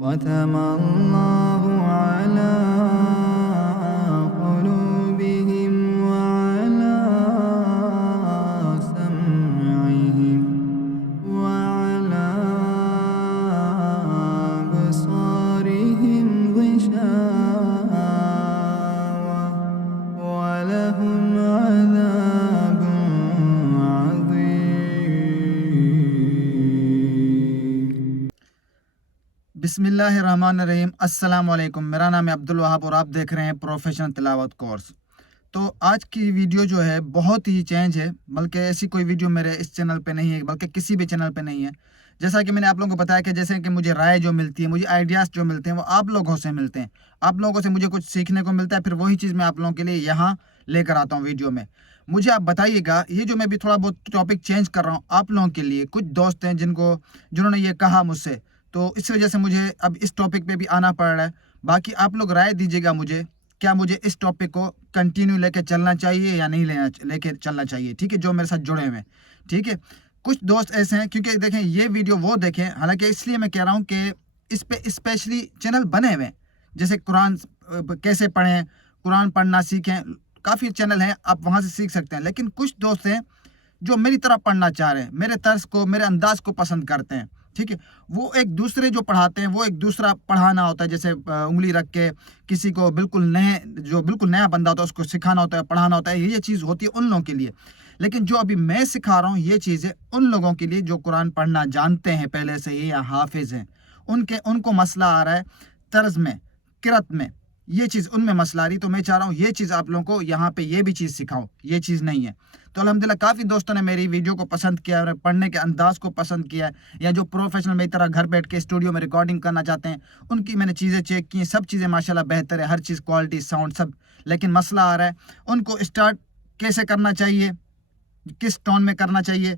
ختم الله على قلوبهم وعلى سمعهم وعلى أبصارهم غشاوة ولهم عذاب عظيم. بسم اللہ الرحمن الرحیم. السلام علیکم. میرا نام ہے عبدالوہاب اور آپ دیکھ رہے ہیں پروفیشنل تلاوت کورس. تو آج کی ویڈیو جو ہے بہت ہی چینج ہے، بلکہ ایسی کوئی ویڈیو میرے اس چینل پہ نہیں ہے، بلکہ کسی بھی چینل پہ نہیں ہے. جیسا کہ میں نے آپ لوگوں کو بتایا کہ جیسے کہ مجھے رائے جو ملتی ہے، مجھے آئیڈیاز جو ملتے ہیں وہ آپ لوگوں سے ملتے ہیں. آپ لوگوں سے مجھے کچھ سیکھنے کو ملتا ہے، پھر وہی چیز میں آپ لوگوں کے لیے یہاں لے کر آتا ہوں ویڈیو میں. مجھے آپ بتائیے گا، یہ جو میں بھی تھوڑا بہت ٹاپک چینج کر رہا ہوں آپ لوگوں کے لیے، کچھ دوست ہیں جنہوں نے یہ کہا مجھ سے، تو اس وجہ سے مجھے اب اس ٹاپک پہ بھی آنا پڑ رہا ہے. باقی آپ لوگ رائے دیجیے گا مجھے، کیا مجھے اس ٹاپک کو کنٹینیو لے کے چلنا چاہیے یا نہیں لے کے چلنا چاہیے. ٹھیک ہے، جو میرے ساتھ جڑے ہوئے ہیں. ٹھیک ہے، کچھ دوست ایسے ہیں، کیونکہ دیکھیں یہ ویڈیو وہ دیکھیں، حالانکہ اس لیے میں کہہ رہا ہوں کہ اس پہ اسپیشلی چینل بنے ہوئے ہیں، جیسے قرآن کیسے پڑھیں، قرآن پڑھنا سیکھیں. کافی چینل ہیں، آپ وہاں سے سیکھ سکتے ہیں. لیکن کچھ دوست ہیں جو میری طرح پڑھنا چاہ رہے ہیں، میرے طرز کو، میرے انداز کو پسند کرتے ہیں. ٹھیک ہے، وہ ایک دوسرے جو پڑھاتے ہیں وہ ایک دوسرا پڑھانا ہوتا ہے، جیسے انگلی رکھ کے کسی کو بالکل نیا بندہ ہوتا ہے اس کو سکھانا ہوتا ہے، پڑھانا ہوتا ہے. یہ چیز ہوتی ہے ان لوگوں کے لیے. لیکن جو ابھی میں سکھا رہا ہوں یہ چیز ہے ان لوگوں کے لیے جو قرآن پڑھنا جانتے ہیں پہلے سے ہی یا حافظ ہیں. ان کو مسئلہ آ رہا ہے طرز میں، قرأت میں، یہ چیز ان میں مسئلہ آ رہی. تو میں چاہ رہا ہوں یہ چیز آپ لوگوں کو یہاں پہ یہ بھی چیز سکھاؤں، یہ چیز نہیں ہے. تو الحمدللہ کافی دوستوں نے میری ویڈیو کو پسند کیا ہے، پڑھنے کے انداز کو پسند کیا ہے، یا جو پروفیشنل میری طرح گھر بیٹھ کے اسٹوڈیو میں ریکارڈنگ کرنا چاہتے ہیں، ان کی میں نے چیزیں چیک کی ہیں. سب چیزیں ماشاءاللہ بہتر ہے، ہر چیز کوالٹی، ساؤنڈ سب. لیکن مسئلہ آ رہا ہے ان کو اسٹارٹ کیسے کرنا چاہیے، کس ٹون میں کرنا چاہیے،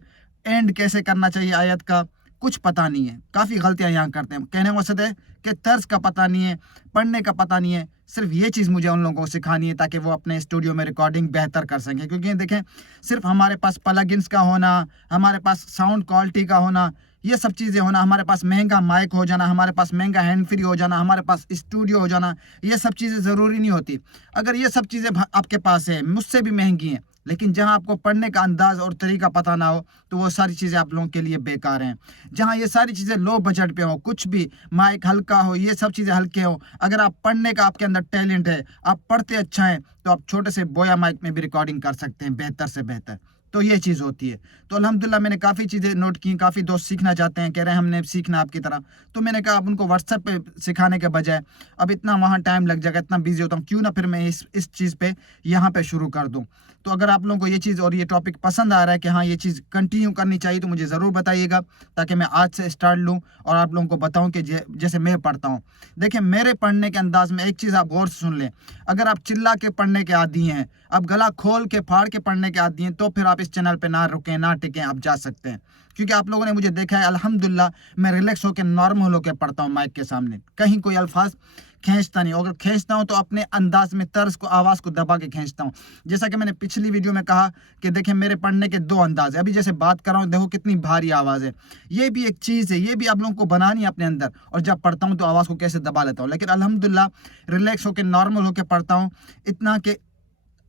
اینڈ کیسے کرنا چاہیے آیت کا، کچھ پتہ نہیں ہے. کافی غلطیاں یہاں کرتے ہیں. کہنے کا مقصد ہے کہ طرز کا پتہ نہیں ہے، پڑھنے کا پتہ نہیں ہے. صرف یہ چیز مجھے ان لوگوں کو سکھانی ہے تاکہ وہ اپنے اسٹوڈیو میں ریکارڈنگ بہتر کر سکیں. کیونکہ دیکھیں، صرف ہمارے پاس پلگنس کا ہونا، ہمارے پاس ساؤنڈ کوالٹی کا ہونا، یہ سب چیزیں ہونا، ہمارے پاس مہنگا مائک ہو جانا، ہمارے پاس مہنگا ہینڈ فری ہو جانا، ہمارے پاس اسٹوڈیو ہو جانا، یہ سب چیزیں ضروری نہیں ہوتی. اگر یہ سب چیزیں آپ کے پاس ہیں، مجھ سے بھی مہنگی ہیں، لیکن جہاں آپ کو پڑھنے کا انداز اور طریقہ پتہ نہ ہو تو وہ ساری چیزیں آپ لوگوں کے لیے بیکار ہیں. جہاں یہ ساری چیزیں لو بجٹ پہ ہوں، کچھ بھی مائک ہلکا ہو، یہ سب چیزیں ہلکے ہوں، اگر آپ پڑھنے کا آپ کے اندر ٹیلنٹ ہے، آپ پڑھتے اچھا ہیں، تو آپ چھوٹے سے بویا مائک میں بھی ریکارڈنگ کر سکتے ہیں بہتر سے بہتر. تو یہ چیز ہوتی ہے. تو الحمدللہ میں نے کافی چیزیں نوٹ کی، کافی دوست سیکھنا چاہتے ہیں، کہہ رہے ہیں ہم نے سیکھنا آپ کی طرح. تو میں نے کہا آپ ان کو واٹس ایپ پہ سکھانے کے بجائے اب اتنا وہاں ٹائم لگ جائے گا، اتنا بیزی ہوتا ہوں، کیوں نہ پھر میں اس چیز پہ یہاں پہ شروع کر دوں. تو اگر آپ لوگوں کو یہ چیز اور یہ ٹاپک پسند آ رہا ہے کہ ہاں یہ چیز کنٹینیو کرنی چاہیے تو مجھے ضرور بتائیے گا، تاکہ میں آج سے اسٹارٹ لوں اور آپ لوگوں کو بتاؤں کہ جیسے میں پڑھتا ہوں. دیکھیں میرے پڑھنے کے انداز میں ایک چیز آپ غور سے سن لیں، اگر آپ چلا کے پڑھنے کے عادی ہیں، آپ گلا کھول کے پھاڑ کے پڑھنے کے عادی ہیں، تو پھر آپ اس چینل پہ نہ رکیں، نہ ٹکیں، آپ جا سکتے ہیں. کیونکہ آپ لوگوں نے مجھے دیکھا ہے الحمدللہ میں ریلیکس ہو کے نارمل ہو کے پڑھتا ہوں مائک کے سامنے، کہیں کوئی الفاظ کھینچتا نہیں. اگر کھینچتا ہوں تو اپنے انداز میں طرز کو، آواز کو دبا کے کھینچتا ہوں. جیسا کہ میں نے پچھلی ویڈیو میں کہا کہ دیکھیں میرے پڑھنے کے دو انداز ہیں. ابھی جیسے بات کر رہا ہوں، دیکھو کتنی بھاری آواز ہے، یہ بھی ایک چیز ہے، یہ بھی آپ لوگوں کو بنانی ہے اپنے اندر. اور جب پڑھتا ہوں تو آواز کو کیسے دبا لیتا ہوں، لیکن الحمدللہ ریلیکس ہو کے نارمل ہو کے پڑھتا ہوں. اتنا کہ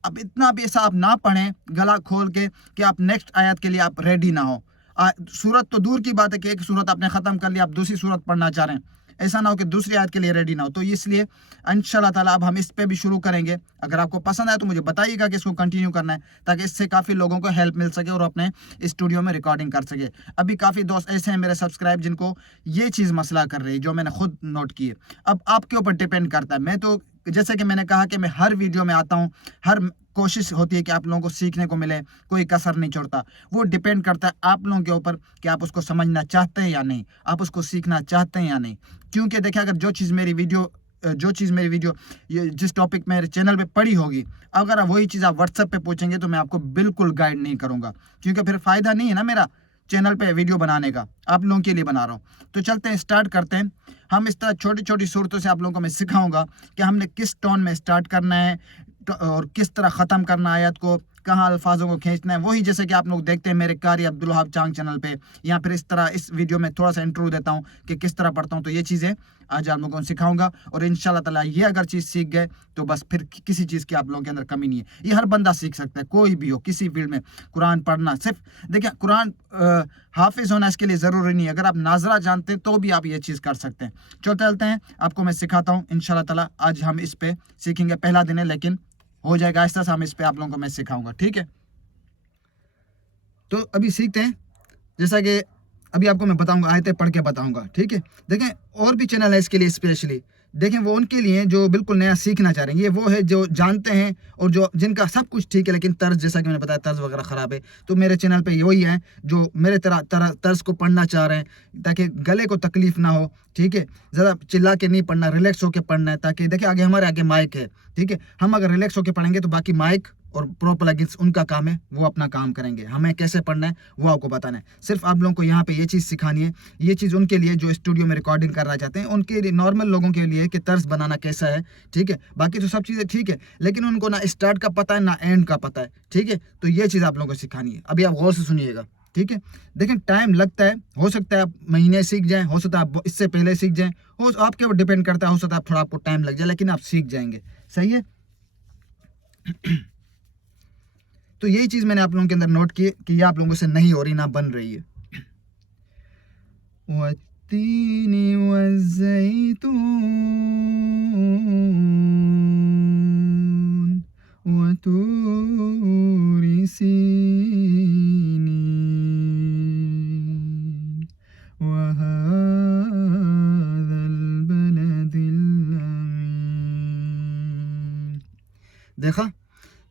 اب اتنا بھی ایسا آپ نہ پڑھیں گلا کھول کے کہ آپ نیکسٹ آیت کے لیے آپ ریڈی نہ ہو. سورت تو دور کی بات ہے کہ ایک سورت آپ نے ختم کر لیا، آپ دوسری سورت پڑھنا چاہ رہے ہیں، ایسا نہ ہو کہ دوسری آیت کے لیے ریڈی نہ ہو. تو اس لیے انشاءاللہ تعالیٰ اب ہم اس پہ بھی شروع کریں گے. اگر آپ کو پسند آئے تو مجھے بتائیے گا کہ اس کو کنٹینیو کرنا ہے، تاکہ اس سے کافی لوگوں کو ہیلپ مل سکے اور اپنے اسٹوڈیو میں ریکارڈنگ کر سکے. ابھی کافی دوست ایسے ہیں میرے سبسکرائب جن کو یہ چیز مسئلہ کر رہی ہے، جو میں نے خود نوٹ کی ہے. اب آپ کے اوپر ڈیپینڈ کرتا ہے. میں تو جیسے کہ میں نے کہا کہ میں ہر ویڈیو میں آتا ہوں، ہر کوشش ہوتی ہے کہ آپ لوگوں کو سیکھنے کو ملے، کوئی کسر نہیں چھوڑتا. وہ ڈیپینڈ کرتا ہے آپ لوگوں کے اوپر کہ آپ اس کو سمجھنا چاہتے ہیں یا نہیں، آپ اس کو سیکھنا چاہتے ہیں یا نہیں. کیونکہ دیکھیں اگر جو چیز میری ویڈیو یہ جس ٹاپک میرے چینل پہ پڑی ہوگی، اگر وہی چیز آپ واٹس ایپ پہ پوچھیں گے تو میں آپ کو بالکل گائیڈ نہیں کروں گا، کیونکہ پھر فائدہ نہیں ہے نا میرا چینل پہ ویڈیو بنانے کا. آپ لوگوں کے لیے بنا رہا ہوں. تو چلتے ہیں، اسٹارٹ کرتے ہیں. ہم اس طرح چھوٹی چھوٹی صورتوں سے آپ لوگوں کو میں سکھاؤں گا کہ ہم نے کس ٹون میں اسٹارٹ کرنا ہے اور کس طرح ختم کرنا آیت کو، کہاں الفاظوں کو کھینچنا ہے, وہی جیسے کہ آپ لوگ دیکھتے ہیں میرے قاری عبدالوہاب چانگ چینل پہ, یا پھر اس طرح اس ویڈیو میں تھوڑا سا انٹرو دیتا ہوں کہ کس طرح پڑھتا ہوں. تو یہ چیزیں آج آپ لوگوں کو سکھاؤں گا, اور انشاءاللہ تعالیٰ یہ اگر چیز سیکھ گئے تو بس پھر کسی چیز کی آپ لوگوں کے اندر کمی نہیں ہے. یہ ہر بندہ سیکھ سکتا ہے, کوئی بھی ہو, کسی فیلڈ میں. قرآن پڑھنا صرف دیکھیں, قرآن حافظ ہونا اس کے لیے ضروری نہیں ہے, اگر آپ ناظرہ جانتے ہیں تو بھی آپ یہ چیز کر سکتے ہیں. چلتے ہیں, آپ کو میں سکھاتا ہوں انشاءاللہ تعالیٰ. آج ہم اس پہ سیکھیں گے, پہلا دن ہے لیکن ہو جائے گا آہستہ سے, ہم اس پہ آپ لوگوں کو میں سکھاؤں گا, ٹھیک ہے. تو ابھی سیکھتے ہیں, جیسا کہ ابھی آپ کو میں بتاؤں گا, آیتیں پڑھ کے بتاؤں گا, ٹھیک ہے. دیکھیں اور بھی چینل ہے اس کے لیے اسپیشلی, دیکھیں وہ ان کے لیے جو بالکل نیا سیکھنا چاہ رہے ہیں. یہ وہ ہے جو جانتے ہیں اور جو جن کا سب کچھ ٹھیک ہے لیکن طرز, جیسا کہ میں نے بتایا, طرز وغیرہ خراب ہے. تو میرے چینل پہ وہی ہیں جو میرے طرز کو پڑھنا چاہ رہے ہیں تاکہ گلے کو تکلیف نہ ہو, ٹھیک ہے. ذرا چلا کے نہیں پڑھنا, ریلیکس ہو کے پڑھنا ہے, تاکہ دیکھیں آگے ہمارے آگے مائک ہے, ٹھیک ہے. ہم اگر ریلیکس ہو کے پڑھیں گے تو باقی مائک اور پرو پلگنس ان کا کام ہے, وہ اپنا کام کریں گے. ہمیں کیسے پڑھنا ہے وہ آپ کو بتانا ہے. صرف آپ لوگوں کو یہاں پہ یہ چیز سکھانی ہے. یہ چیز ان کے لیے جو اسٹوڈیو میں ریکارڈنگ کرنا چاہتے ہیں, ان کے لیے, نارمل لوگوں کے لیے کہ طرز بنانا کیسا ہے, ٹھیک ہے. باقی تو سب چیزیں ٹھیک ہے, لیکن ان کو نہ اسٹارٹ کا پتہ ہے نہ اینڈ کا پتہ ہے, ٹھیک ہے. تو یہ چیز آپ لوگوں کو سکھانی ہے. ابھی آپ غور سے سنیے گا, ٹھیک ہے. دیکھیں ٹائم لگتا ہے, ہو سکتا ہے آپ مہینے سیکھ جائیں, ہو سکتا ہے آپ اس سے پہلے سیکھ جائیں, آپ کے اوپر ڈیپینڈ کرتا ہے. ہو سکتا ہے تھوڑا آپ کو ٹائم لگ جائے لیکن آپ سیکھ جائیں گے, صحیح ہے. تو یہی چیز میں نے آپ لوگوں کے اندر نوٹ کی کہ یہ آپ لوگوں سے نہیں ہو رہی, نہ بن رہی ہے. والتين والزيتون وطور سينين وهذا البلد الأمين. دیکھا,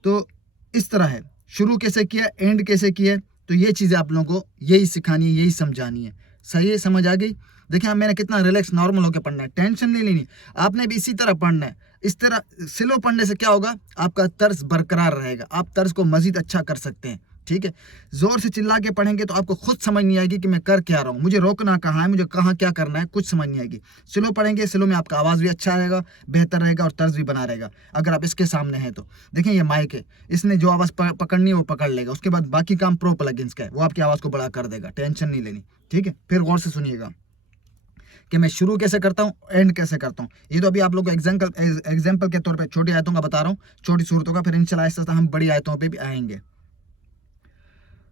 تو اس طرح ہے, شروع کیسے کیا, اینڈ کیسے کیا. تو یہ چیزیں آپ لوگوں کو یہی سکھانی ہے, یہی سمجھانی ہے. صحیح ہے, سمجھ آ گئی. دیکھیں میں نے کتنا ریلیکس نارمل ہو کے پڑھنا ہے, ٹینشن نہیں لینی. آپ نے بھی اسی طرح پڑھنا ہے. اس طرح سلو پڑھنے سے کیا ہوگا, آپ کا طرز برقرار رہے گا, آپ طرز کو مزید اچھا کر سکتے ہیں, ٹھیک ہے. زور سے چلا کے پڑھیں گے تو آپ کو خود سمجھ نہیں آئے گی کہ میں کر کیا رہا ہوں, مجھے روکنا کہاں ہے, مجھے کہاں کیا کرنا ہے, کچھ سمجھ نہیں آئے گی. سلو پڑھیں گے, سلو میں آپ کا آواز بھی اچھا رہے گا, بہتر رہے گا, اور طرز بھی بنا رہے گا. اگر آپ اس کے سامنے ہیں تو دیکھیں یہ مائک ہے, اس نے جو آواز پکڑنی ہے وہ پکڑ لے گا. اس کے بعد باقی کام پرو پلگنس کا ہے, وہ آپ کی آواز کو بڑا کر دے گا, ٹینشن نہیں لینی, ٹھیک ہے. پھر غور سے سنیے گا کہ میں شروع کیسے کرتا ہوں, اینڈ کیسے کرتا ہوں. یہ تو ابھی آپ لوگ کو ایگزامپل کے طور پہ چھوٹی آیتوں کا بتا رہا ہوں, چھوٹی صورتوں کا. پھر انشاءاللہ آہستہ آہستہ ہم بڑی آیتوں پہ بھی آئیں گے.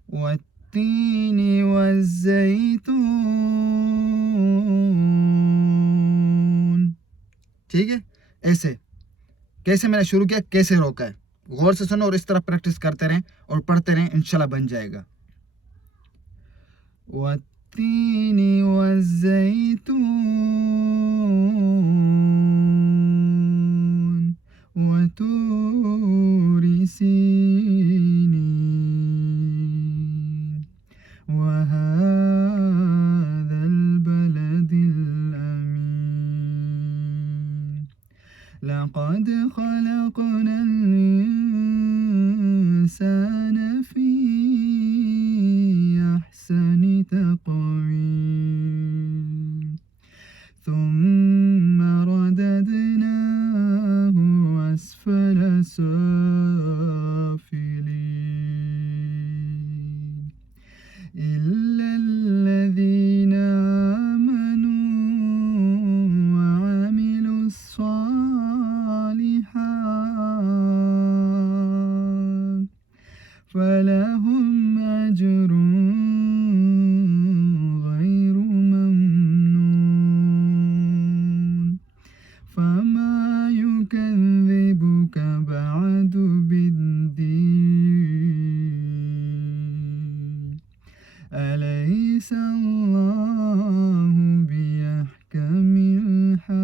والتين والزيتون, ٹھیک ہے. ایسے کیسے میں نے شروع کیا, کیسے روکا ہے, غور سے سنو اور اس طرح پریکٹس کرتے رہیں اور پڑھتے رہیں, انشاءاللہ بن جائے گا. والتين والزيتون وطور سينين وهذا البلد الأمين. لقد خلقنا الإنسان في أحسن تقويم ثم رددناه أسفل سافلين إلا الذين آمنوا وعملوا الصالحات فلهم أجر غير ممنون. فما يكذبك بعد بالدين أليس الله بأحكم الحاكمين.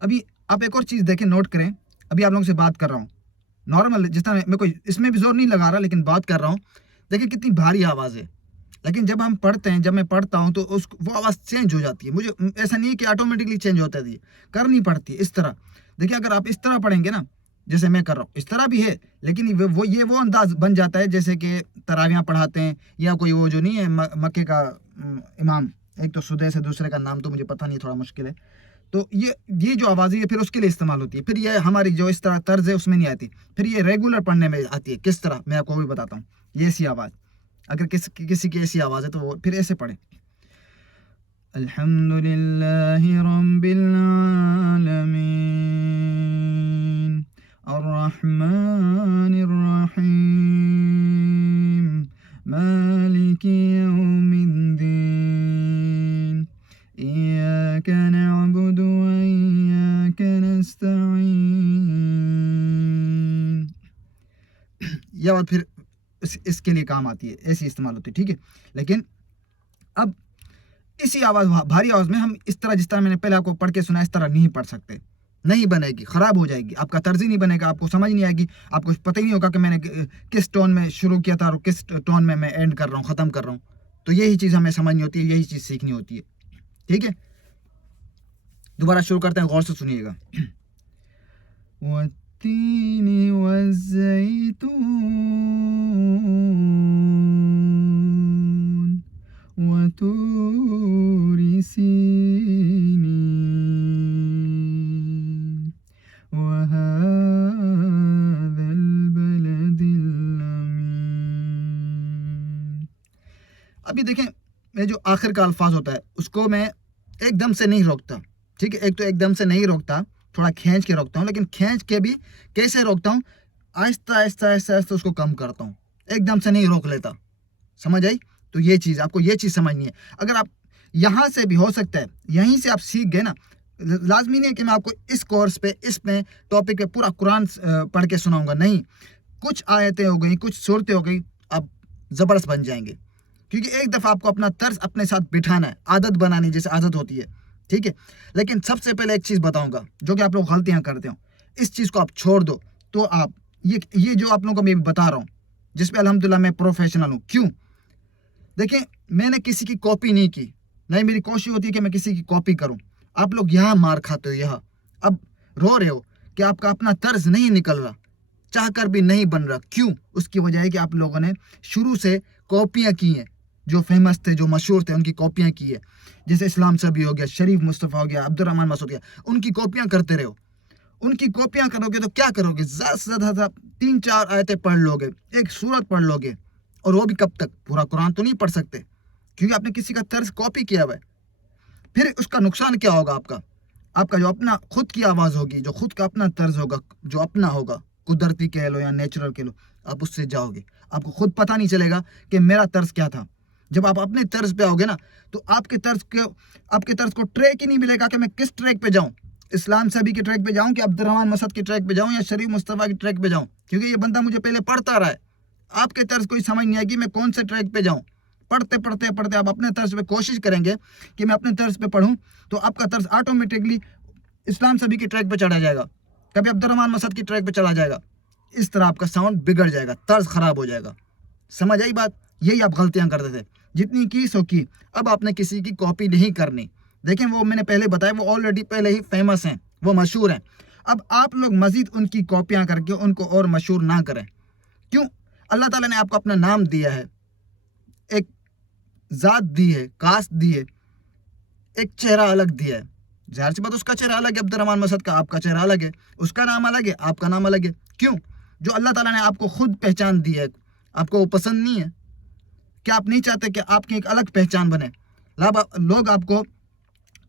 ابھی آپ ایک اور چیز دیکھیں, نوٹ کریں. ابھی آپ لوگوں سے بات کر رہا ہوں نارمل, جس طرح میں کوئی اس میں بھی زور نہیں لگا رہا, لیکن بات کر رہا ہوں. دیکھیں کتنی بھاری آواز ہے, لیکن جب ہم پڑھتے ہیں, جب میں پڑھتا ہوں تو وہ آواز چینج ہو جاتی ہے. مجھے ایسا نہیں ہے کہ آٹومیٹکلی چینج ہوتا ہے, کرنی پڑتی ہے اس طرح. دیکھیں اگر آپ اس طرح پڑھیں گے نا, جیسے میں کر رہا ہوں, اس طرح بھی ہے, لیکن وہ انداز بن جاتا ہے جیسے کہ تراویحاں پڑھاتے ہیں, یا کوئی وہ جو نہیں ہے مکے کا امام, ایک تو سدیس ہے, دوسرے کا نام تو مجھے پتہ نہیں, تھوڑا مشکل ہے. تو یہ جو آواز ہے یہ پھر اس کے لیے استعمال ہوتی ہے. پھر یہ ہماری جو اس طرح طرز ہے اس میں نہیں آتی. پھر یہ ریگولر پڑھنے میں آتی ہے. کس طرح میں آپ کو بھی بتاتا ہوں. یہ ایسی آواز اگر کسی کی ایسی آواز ہے تو وہ پھر ایسے پڑھے. الحمدللہ رب العالمین الرحمن الرحیم مالک یوم الدین ایاک نعبد و ایاک نستعین. یہ بات پھر اس کے لیے کام آتی ہے, ایسی استعمال ہوتی ہے. ٹھیک ہے, لیکن اب اسی آواز بھاری آواز میں ہم اس طرح جس طرح میں نے پہلے آپ کو پڑھ کے سنا اس طرح نہیں پڑھ سکتے. نہیں بنے گی, خراب ہو جائے گی, آپ کا طرز ہی نہیں بنے گا, آپ کو سمجھ نہیں آئے گی, آپ کو پتہ ہی نہیں ہوگا کہ میں نے کس ٹون میں شروع کیا تھا اور کس ٹون میں اینڈ کر رہا ہوں, ختم کر رہا ہوں. تو یہی چیز ہمیں سمجھنی ہوتی ہے, یہی چیز سیکھنی ہوتی ہے. ٹھیک ہے, دوبارہ شروع کرتے ہیں, غور سے سنیے گا. والتین والزیتون وطور سینین وهذا البلد الامین. ابھی دیکھیں, میں جو آخر کا الفاظ ہوتا ہے اس کو میں ایک دم سے نہیں روکتا. ٹھیک ہے, ایک تو ایک دم سے نہیں روکتا, تھوڑا کھینچ کے روکتا ہوں, لیکن کھینچ کے بھی کیسے روکتا ہوں, آہستہ آہستہ آہستہ آہستہ اس کو کم کرتا ہوں, ایک دم سے نہیں روک لیتا. سمجھ آئی؟ تو یہ چیز آپ کو یہ چیز سمجھنی ہے. اگر آپ یہاں سے بھی ہو سکتا ہے, یہیں سے آپ سیکھ گئے نا, لازمی نہیں ہے کہ میں آپ کو اس کورس پہ اس میں ٹاپک پہ پورا قرآن پڑھ کے سناؤں گا. نہیں, کچھ آیتیں ہو گئی, کچھ صورتیں ہو گئی, آپ زبردست بن جائیں گے. کیونکہ ایک دفعہ آپ کو اپنا طرز اپنے ساتھ بٹھانا ہے, عادت بنانی جیسے عادت ہوتی ہے. ٹھیک ہے, لیکن سب سے پہلے ایک چیز بتاؤں گا جو کہ آپ لوگ غلطیاں کرتے ہو, اس چیز کو آپ چھوڑ دو. تو آپ یہ جو آپ لوگوں کو میں بتا رہا ہوں جس پہ الحمدللہ میں پروفیشنل ہوں. کیوں؟ دیکھیں, میں نے کسی کی کاپی نہیں کی, نہیں میری کوشش ہوتی ہے کہ میں کسی کی کاپی کروں. آپ لوگ یہاں مار کھاتے ہو, یہاں اب رو رہے ہو کہ آپ کا اپنا طرز نہیں نکل رہا, چاہ کر بھی نہیں بن رہا. کیوں؟ اس کی وجہ ہے کہ آپ لوگوں نے شروع سے کاپیاں کی ہیں, جو فیمس تھے, جو مشہور تھے, ان کی کاپیاں کی ہے. جیسے اسلام صبی ہو گیا, شریف مصطفیٰ ہو گیا, عبدالرحمن مسعود ہو گیا, ان کی کاپیاں کرتے رہو. ان کی کاپیاں کرو گے تو کیا کرو گے, زیادہ سے زیادہ 3-4 آیتیں پڑھ لو گے, ایک سورت پڑھ لو گے, اور وہ بھی کب تک؟ پورا قرآن تو نہیں پڑھ سکتے کیونکہ آپ نے کسی کا طرز کاپی کیا ہوا ہے. پھر اس کا نقصان کیا ہوگا آپ کا جو اپنا خود کی آواز ہوگی, جو خود کا اپنا طرز ہوگا, جو اپنا ہوگا, قدرتی کہہ لو یا نیچرل کہہ لو, آپ اس سے جاؤ گے, آپ کو خود پتہ نہیں چلے گا کہ میرا طرز کیا تھا. جب آپ اپنے طرز پہ آؤ گے نا تو آپ کے طرز کو ٹریک ہی نہیں ملے گا کہ میں کس ٹریک پہ جاؤں, اسلام صبی کے ٹریک پہ جاؤں کہ عبدالرحمن مسعود کے ٹریک پہ جاؤں یا شریف مصطفیٰ کے ٹریک پہ جاؤں, کیونکہ یہ بندہ مجھے پہلے پڑھتا رہا ہے. آپ کے طرز کوئی سمجھ نہیں آئے گی میں کون سے ٹریک پہ جاؤں. پڑھتے آپ اپنے طرز پہ کوشش کریں گے کہ میں اپنے طرز پہ پڑھوں, تو آپ کا طرز آٹومیٹکلی اسلام صبی کے ٹریک پہ چڑھا جائے گا, کبھی عبدالرحمن مسعود کے ٹریک پہ چلا جائے گا. اس طرح آپ کا ساؤنڈ بگڑ جائے گا, طرز خراب ہو جائے گا. سمجھ آئی بات؟ یہی آپ غلطیاں کرتے تھے, جتنی کی سو کی. اب آپ نے کسی کی کاپی نہیں کرنی. دیکھیں, وہ میں نے پہلے بتایا, وہ آلریڈی پہلے ہی فیمس ہیں, وہ مشہور ہیں. اب آپ لوگ مزید ان کی کاپیاں کر کے ان کو اور مشہور نہ کریں. کیوں؟ اللہ تعالیٰ نے آپ کو اپنا نام دیا ہے, ایک ذات دی ہے, کاسٹ دی ہے, ایک چہرہ الگ دیا ہے. ظاہر سی بات, اس کا چہرہ الگ ہے عبدالرحمن مسعود کا, آپ کا چہرہ الگ ہے, اس کا نام الگ ہے, آپ کا نام الگ ہے. کیوں؟ جو اللہ تعالیٰ نے آپ کو خود پہچان دی ہے, آپ کو وہ پسند نہیں ہے. کیا آپ نہیں چاہتے کہ آپ کی ایک الگ پہچان بنے؟ لوگ آپ کو,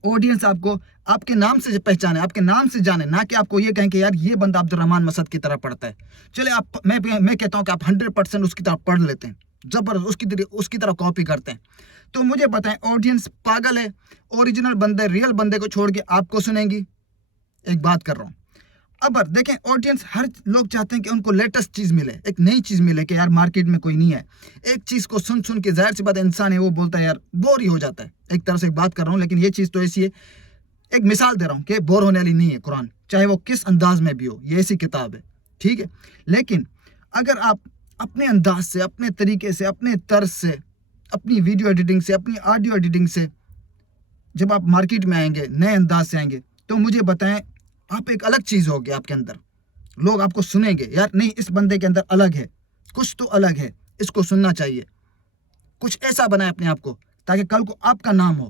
آڈینس آپ کو آپ کے نام سے پہچانے, آپ کے نام سے جانے, نہ کہ آپ کو یہ کہیں کہ یار یہ بندہ عبدالرحمن مسعود کی طرح پڑھتا ہے. چلے آپ, میں کہتا ہوں کہ آپ 100% اس کی طرح پڑھ لیتے ہیں, زبردست اس کی طرح کاپی کرتے ہیں. تو مجھے بتائیں, آڈینس پاگل ہے, اوریجنل بندے, ریئل بندے کو چھوڑ کے آپ کو سنیں گی؟ ایک بات کر رہا ہوں. اب دیکھیں, آڈینس ہر لوگ چاہتے ہیں کہ ان کو لیٹسٹ چیز ملے, ایک نئی چیز ملے کہ یار مارکیٹ میں کوئی نہیں ہے. ایک چیز کو سن کے ظاہر سی بات انسان ہے وہ بولتا ہے یار بور ہی ہو جاتا ہے. ایک طرح سے ایک بات کر رہا ہوں, لیکن یہ چیز تو ایسی ہے, ایک مثال دے رہا ہوں کہ بور ہونے والی نہیں ہے قرآن, چاہے وہ کس انداز میں بھی ہو, یہ ایسی کتاب ہے. ٹھیک ہے, لیکن اگر آپ اپنے انداز سے, اپنے طریقے سے, اپنے طرز سے, اپنی ویڈیو ایڈیٹنگ سے, اپنی آڈیو ایڈیٹنگ سے جب آپ مارکیٹ میں آئیں گے, نئے انداز سے آئیں گے, تو مجھے بتائیں آپ ایک الگ چیز ہوگی آپ کے اندر. لوگ آپ کو سنیں گے, یار نہیں اس بندے کے اندر الگ ہے, کچھ تو الگ ہے, اس کو سننا چاہیے. کچھ ایسا بنائے اپنے آپ کو تاکہ کل کو آپ کا نام ہو.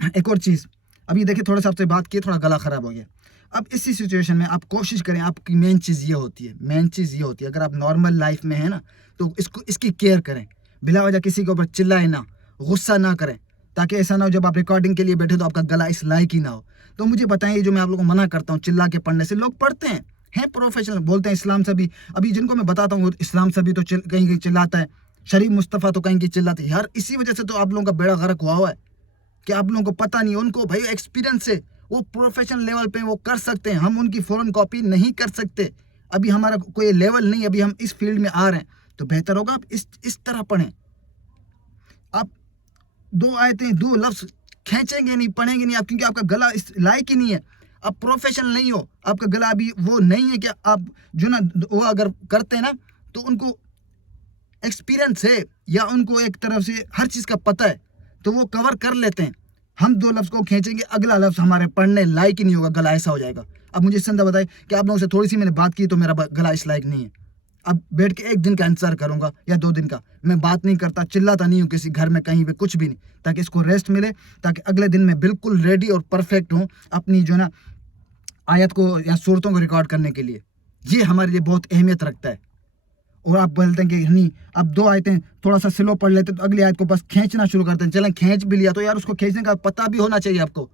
ایک اور چیز، ابھی دیکھیں تھوڑا سا آپ سے بات کی، تھوڑا گلا خراب ہو گیا. اب اسی سچویشن میں آپ کوشش کریں، آپ کی مین چیز یہ ہوتی ہے اگر آپ نارمل لائف میں ہیں نا تو اس کی کیئر کریں، بلا وجہ کسی کے اوپر چلائیں نہ، غصہ نہ کریں، تاکہ ایسا نہ ہو جب آپ ریکارڈنگ کے لیے بیٹھے تو آپ کا گلا اس لائق ہی نہ ہو. تو مجھے بتائیں، یہ جو میں آپ لوگوں کو منع کرتا ہوں چلا کے پڑھنے سے، لوگ پڑھتے ہیں پروفیشنل، بولتے ہیں اسلام سے بھی، ابھی جن کو میں بتاتا ہوں اسلام سے بھی تو کہیں کہیں چلاتا ہے، شریف مصطفیٰ تو کہیں کہیں چلاتے ہیں یار. اسی وجہ سے تو آپ لوگوں کا بیڑا غرق ہوا ہے کہ آپ لوگوں کو پتہ نہیں. ان کو بھائی ایکسپیرینس ہے، وہ پروفیشنل لیول پہ وہ کر سکتے ہیں، ہم ان کی فوراً کاپی نہیں کر سکتے. ابھی ہمارا کوئی لیول نہیں، ابھی ہم اس فیلڈ میں آ رہے ہیں، تو بہتر ہوگا آپ اس طرح پڑھیں. آپ 2 آیتیں 2 لفظ کھینچیں گے نہیں، پڑھیں گے نہیں آپ، کیونکہ آپ کا گلا اس لائق ہی نہیں ہے. آپ پروفیشنل نہیں ہو، آپ کا گلا ابھی وہ نہیں ہے کہ آپ جو نا وہ اگر کرتے ہیں نا تو ان کو ایکسپیرینس ہے یا ان کو ایک طرف سے ہر چیز کا پتہ ہے تو وہ کور کر لیتے ہیں. ہم 2 لفظ کو کھینچیں گے، اگلا لفظ ہمارے پڑھنے لائق ہی نہیں ہوگا، گلا ایسا ہو جائے گا. اب مجھے سندہ بتائے کہ آپ لوگوں سے تھوڑی سی میں نے بات کی تو میرا گلا اس لائق نہیں ہے. اب بیٹھ کے 1 دن کا انتظار کروں گا یا 2 دن کا، میں بات نہیں کرتا، چلاتا نہیں ہوں کسی گھر میں کہیں پہ، کچھ بھی نہیں، تاکہ اس کو ریسٹ ملے، تاکہ اگلے دن میں بالکل ریڈی اور پرفیکٹ ہوں اپنی جو نا آیت کو یا صورتوں کو ریکارڈ کرنے کے لیے. یہ ہمارے لیے بہت اہمیت رکھتا ہے. اور آپ بولتے ہیں کہ نہیں، اب 2 آیتیں تھوڑا سا سلو پڑھ لیتے تو اگلی آیت کو بس کھینچنا شروع کرتے ہیں. چلیں کھینچ بھی لیا تو یار اس کو کھینچنے کا پتہ بھی ہونا چاہیے، آپ کو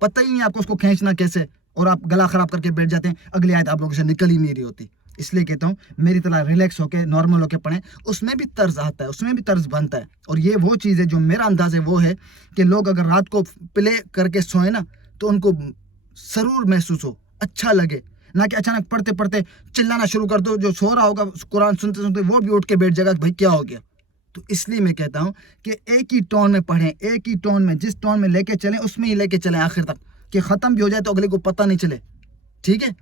پتہ ہی نہیں آپ کو اس کو کھینچنا کیسے، اور آپ گلا خراب کر کے بیٹھ جاتے ہیں، اگلی آیت آپ لوگوں سے نکل ہی نہیں رہی ہوتی. اس لیے کہتا ہوں میری طرح ریلیکس ہو کے نارمل ہو کے پڑھیں، اس میں بھی طرز آتا ہے، اس میں بھی طرز بنتا ہے. اور یہ وہ چیز ہے جو میرا انداز ہے وہ ہے کہ لوگ اگر رات کو پلے کر کے سوئیں نا تو ان کو سرور محسوس ہو، اچھا لگے، نہ کہ اچانک پڑھتے پڑھتے چلانا شروع کر دو. جو سو رہا ہوگا قرآن سنتے سنتے وہ بھی اٹھ کے بیٹھ جائے گا، بھائی کیا ہو گیا. تو اس لیے میں کہتا ہوں کہ ایک ہی ٹون میں پڑھیں، ایک ہی ٹون میں، جس ٹون میں لے کے چلیں اس میں ہی لے کے چلیں آخر تک، کہ ختم بھی ہو جائے تو اگلے کو پتہ نہیں چلے. ٹھیک ہے؟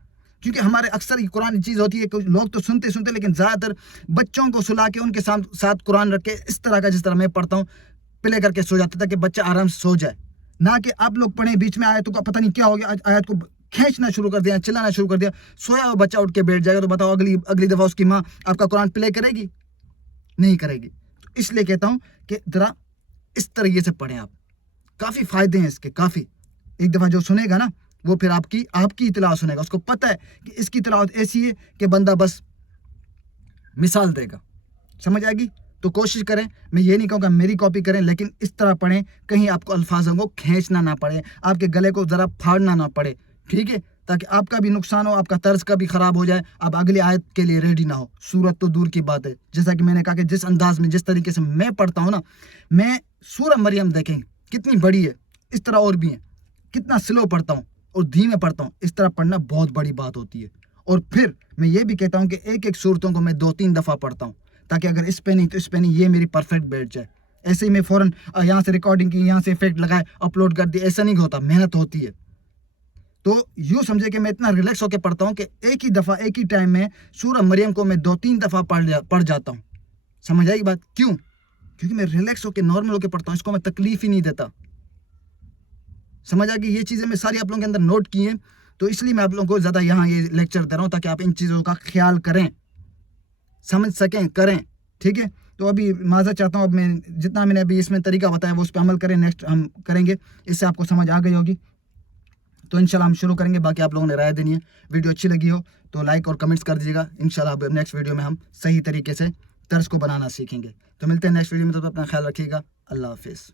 کیونکہ ہمارے اکثر یہ قرآن چیز ہوتی ہے کہ لوگ تو سنتے لیکن زیادہ تر بچوں کو سلا کے ان کے ساتھ قرآن رکھ کے اس طرح کا جس طرح میں پڑھتا ہوں پلے کر کے سو جاتا تھا کہ بچہ آرام سے سو جائے، نہ کہ آپ لوگ پڑھیں بیچ میں آیتوں کا پتہ نہیں کیا ہو گیا، آیت کو کھینچنا شروع کر دیا، چلانا شروع کر دیا، سویا ہوا بچہ اٹھ کے بیٹھ جائے گا تو بتاؤ اگلی دفعہ اس کی ماں آپ کا قرآن پلے کرے گی؟ نہیں کرے گی. تو اس لیے کہتا ہوں کہ ذرا اس طریقے سے پڑھیں. آپ کافی فائدے ہیں اس کے، کافی. ایک دفعہ جو سنے گا نا وہ پھر آپ کی تلاوت سنے گا، اس کو پتہ ہے کہ اس کی تلاوت ایسی ہے کہ بندہ بس مثال دے گا، سمجھ آئے گی. تو کوشش کریں، میں یہ نہیں کہوں گا میری کاپی کریں، لیکن اس طرح پڑھیں کہیں آپ کو الفاظوں کو کھینچنا نہ پڑے، آپ کے گلے کو ذرا پھاڑنا نہ پڑے. ٹھیک ہے؟ تاکہ آپ کا بھی نقصان ہو، آپ کا طرز کا بھی خراب ہو جائے، آپ اگلی آیت کے لیے ریڈی نہ ہو. سورت تو دور کی بات ہے، جیسا کہ میں نے کہا کہ جس انداز میں جس طریقے سے میں پڑھتا ہوں نا، میں سورہ مریم دیکھیں کتنی بڑی ہے، اس طرح اور بھی ہیں، کتنا سلو پڑھتا ہوں اور دھیمے پڑھتا ہوں. اس طرح پڑھنا بہت بڑی بات ہوتی ہے. اور پھر میں یہ بھی کہتا ہوں کہ ایک صورتوں کو میں 2-3 دفعہ پڑھتا ہوں، تاکہ اگر اس پہ نہیں تو اس پہ نہیں، یہ میری پرفیکٹ بیٹھ جائے. ایسے ہی میں فوراً یہاں سے ریکارڈنگ کی، یہاں سے ایفیکٹ لگائے اپلوڈ کر دی، ایسا نہیں ہوتا، محنت ہوتی ہے. تو یوں سمجھے کہ میں اتنا ریلیکس ہو کے پڑھتا ہوں کہ ایک ہی دفعہ ایک ہی ٹائم میں سورہ مریم کو میں 2-3 دفعہ پڑھ جاتا ہوں. سمجھ آئی بات؟ کیوں؟ کیونکہ میں ریلیکس ہو کے نارمل ہو کے پڑھتا ہوں، اس کو میں تکلیف ہی نہیں دیتا. سمجھ آ گئی؟ یہ چیزیں میں ساری آپ لوگوں کے اندر نوٹ کی ہیں، تو اس لیے میں آپ لوگوں کو زیادہ یہاں یہ لیکچر دے رہا ہوں تاکہ آپ ان چیزوں کا خیال کریں، سمجھ سکیں، کریں. ٹھیک ہے؟ تو ابھی معذرت چاہتا ہوں، اب میں جتنا میں نے ابھی اس میں طریقہ بتایا وہ اس پہ عمل کریں، نیکسٹ ہم کریں گے. اس سے آپ کو سمجھ آ گئی ہوگی تو انشاءاللہ ہم شروع کریں گے. باقی آپ لوگوں نے رائے دینی ہے. ویڈیو اچھی لگی ہو تو لائک اور کمنٹس کر دیجیے گا. انشاءاللہ اب نیکسٹ ویڈیو میں ہم صحیح طریقے سے طرز کو بنانا سیکھیں گے. تو ملتے ہیں نیکسٹ ویڈیو میں، تو اپنا خیال رکھیے گا. اللہ حافظ.